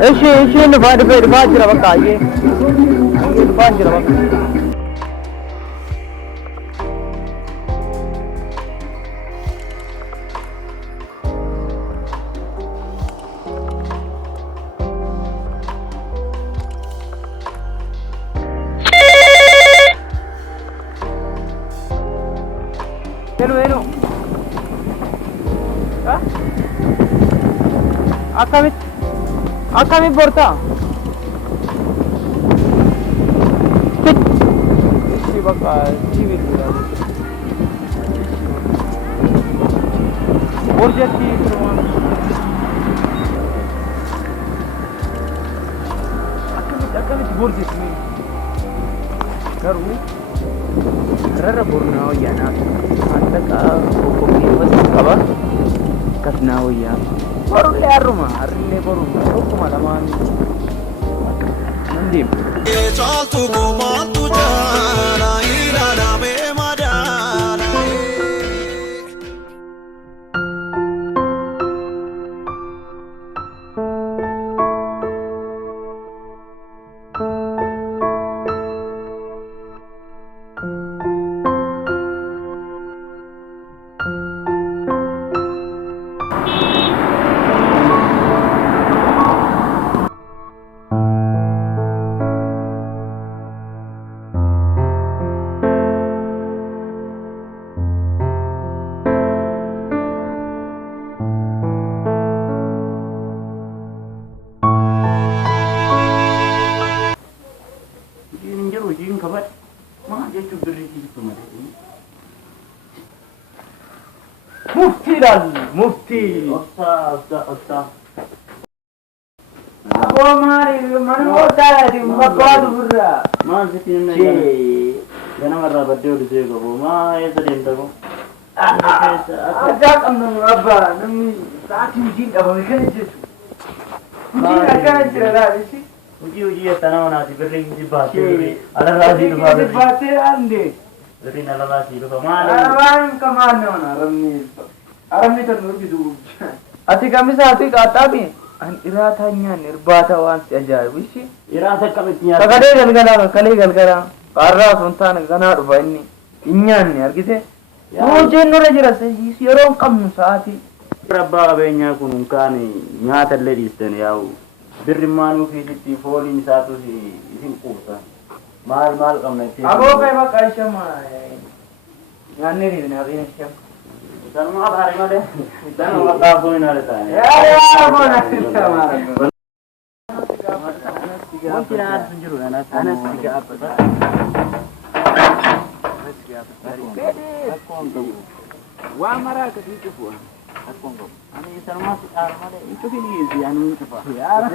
ايش اللي فاجره بقى ايه فاجره بقى ಏನು Akami porta. Si baka civil gula. Borja ki akami borja ki. Karu. Rara borna o yana. Anda ka kopi was kaba. Kasna o ya. Baru le aruma, arle baru. Aku malaman. Nandim. Jaltu komatu jana ila name madana. Mufti. Osta. Abu mari mana oda di makad burra. Ma sitin na. Jana marra badde odu jego ma esa denta ko. Ajak amnu abba nami saati jin aba kene jetu. Uji akana jira bisi. Uji etana wana di berring di bate. Ala razi du bate. Bate ande. Berring ala razi du mana. Arawan kamane wana ramni. Aramni tan nur bidu. Ati kami saati kata bi. An iratanya nirbata wan si ajaib isi. Irata kami tiya. Kale galgara. Karra suntan gana rubaini. Inyan ni argite. Mujhe nura jira se isi oron kam saati. Rabba abenya kununkani nyata ledisten yau. Birrimanu fi sitti foli satu si isin kursa. Mal kamna ti. Abo kai ba kaisha ma. Nganne ri na ri sham. Tanma bhari male. Tanma ka boy na reta hai. Ya bona tamara. Mungkin aad sunjuru ana anas tiga apa. Wa mara ka tiku fu. Akongo. Ani tanma si armale itu bini isi anu itu pa. Ya.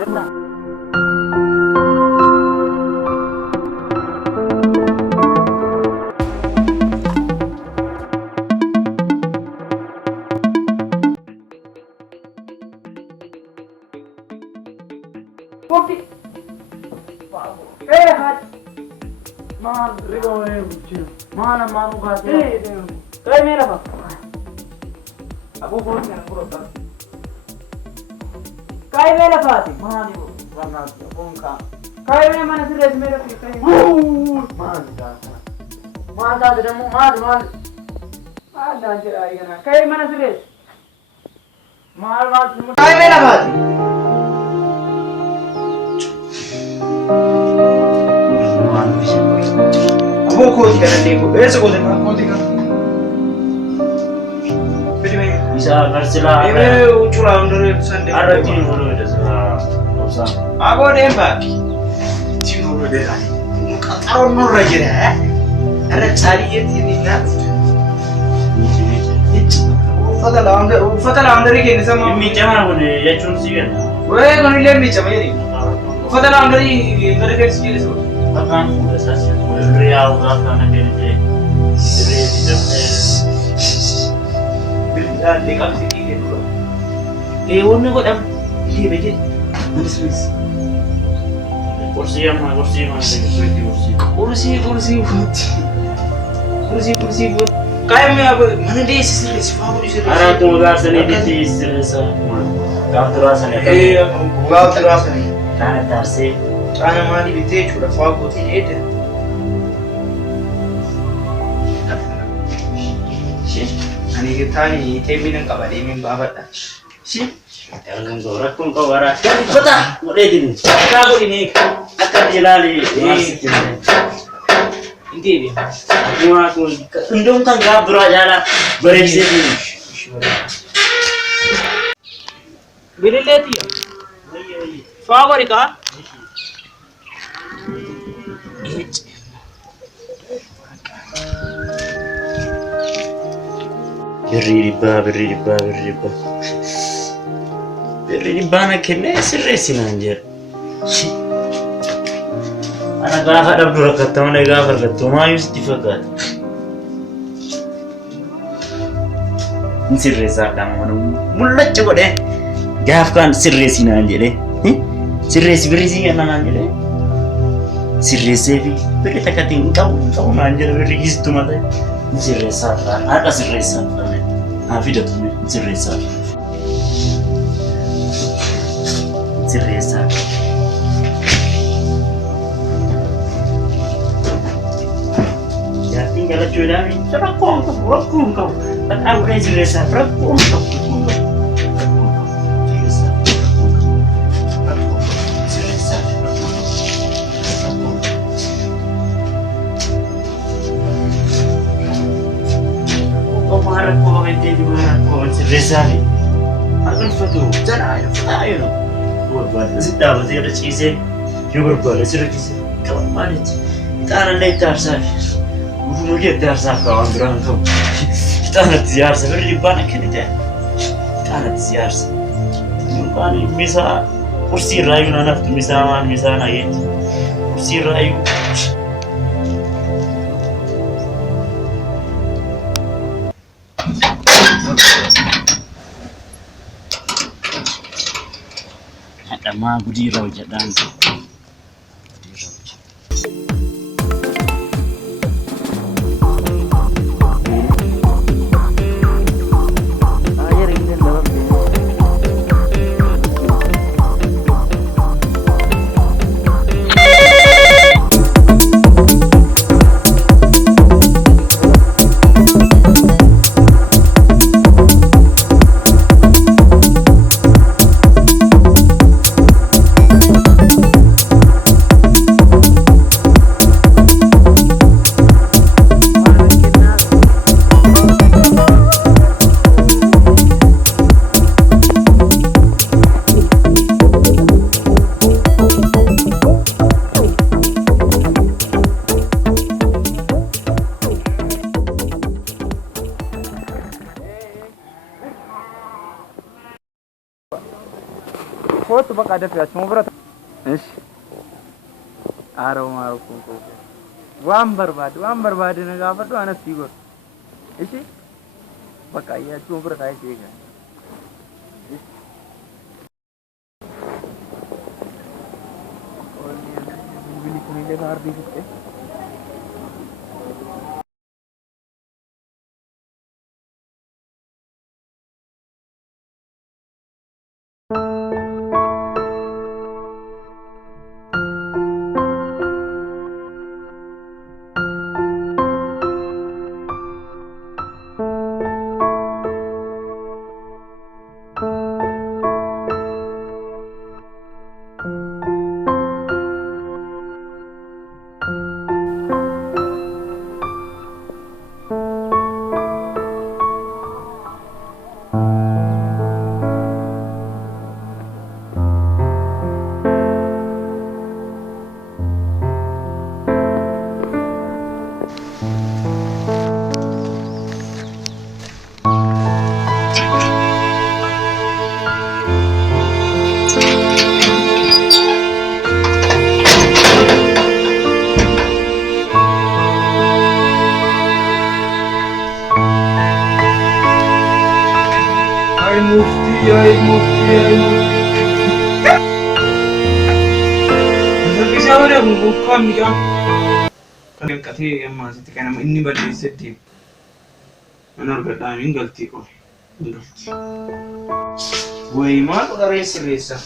Mufti. Hat. Mal rigo bucci. Mana mamu khate. Kai mera ba. Abu boल के पूरा कर काय वेला पाती मान वो वरना उनका काय वेला मन से रेस मेरा पे काय मान दा दे मान दा जे आएगा ना काय मन से रेस मार काय वेला पाती अब वो खोज कर देखो ऐसे को देखो कौन दिखा bisa bersila ini uculan dari sendiri ada timur ada sana aku nembak timur ada kalau nur aja ya ada cari ini nak ufata laundry ke ni sama mi jangan boleh ya cuma sih kan boleh kan ini mi cuma ini ufata laundry dari ke sini so akan udah saja real udah kan ada ni jadi tidak देखा किसी के दो ये उन्हें को हम ये बेचे Muslims kursi buat kayak apa mana dia serius mau serius ada tuh udah seni di serius kamu terasa nih kamu terasa nih Kana tarsee. Kana maali bitee jechuudha faagotiin eedda. Ani taani teeminan qaba deemin baafadha. Jangan gorak pun kau waras. Kota, boleh ini. Kau ini akan jelali. Ini dia. Aku undung kan gak berjalan beresik ini. Beri lihat ya. Favorit kah? Beri bana kene sirresin anjir. Ana gaafa dhabdu rakkatta malee gaafa argattu maayuu sitti fakkaata. Sirreessaa dhama mul'acha godhee gaaf kaan sirreessinaan jedhee sirreessi birrisii kennanaan jedhee sirreessee fi birri takkatti hin qabu naan jedhe birri gisitu malee sirreessaa haadha sirreessaa fudhame haa fidatu sirreessaa sirreessaa. Jadi kalau cuy dah ni rakung kau, tak tahu dia sirreessaa rakung kau. Sirreessaafi akan fatu jangan ayo buat sita masih ada cheese yo berbuat sirreessa kawan mana kita ada tarsa mungkin tarsa kawan berang kau kita ada ziar seperti mana kita ada ziar bukan bisa kursi rayu anak tu misalnya ayat kursi rayu ma gudi raja dan foto baka ada fiat cuma berat. Aroma aku. Wambar bad naga apa tu anak sigur. Isi baka ya cuma berat aja sih kan. Bili kumile har di sitte. Bukan dia. Kalau kata masih tekan nama ini balik sedih. Mana kata ini galti kok. Galti. Woi mal udah resa.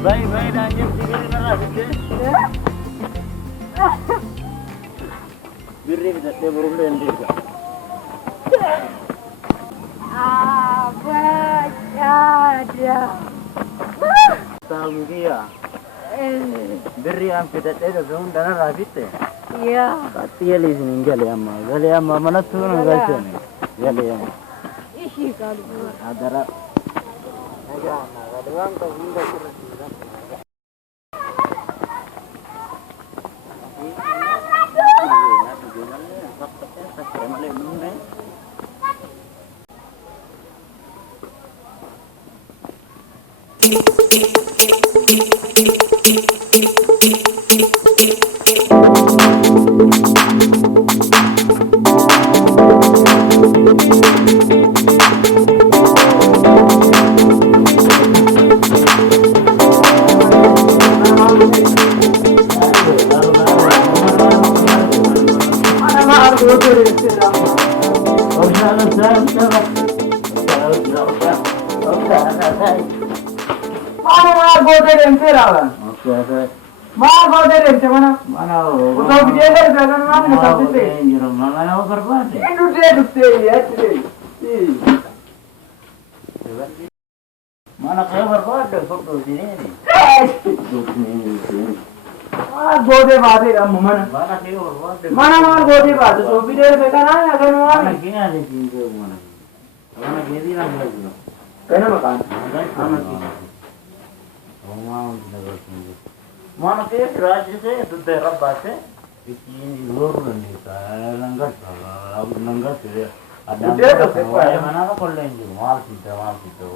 Baik lanjut sini nara bitte. Birri bisa dia burung dan dia. Apa ada? Tahu dia. Birri am kita ada burung dan nara bitte. Iya. Katiya sini gali amma mana tuh nggak sih gali amma. Isi kalau. Adara. Aja, nggak doang tuh hingga kurang. Mana kayak berbuat foto sini nih. Gode baate mana? Mana kayak berbuat. Mana gode baate. So video देखा ना अगर mana gini ada sini ke mana? Mana gini lah lagi. Kena makan. Mana kayak raja se itu terap baate. Ini luar nanti saya langgar sih. Ada mana kalau lain mal situ.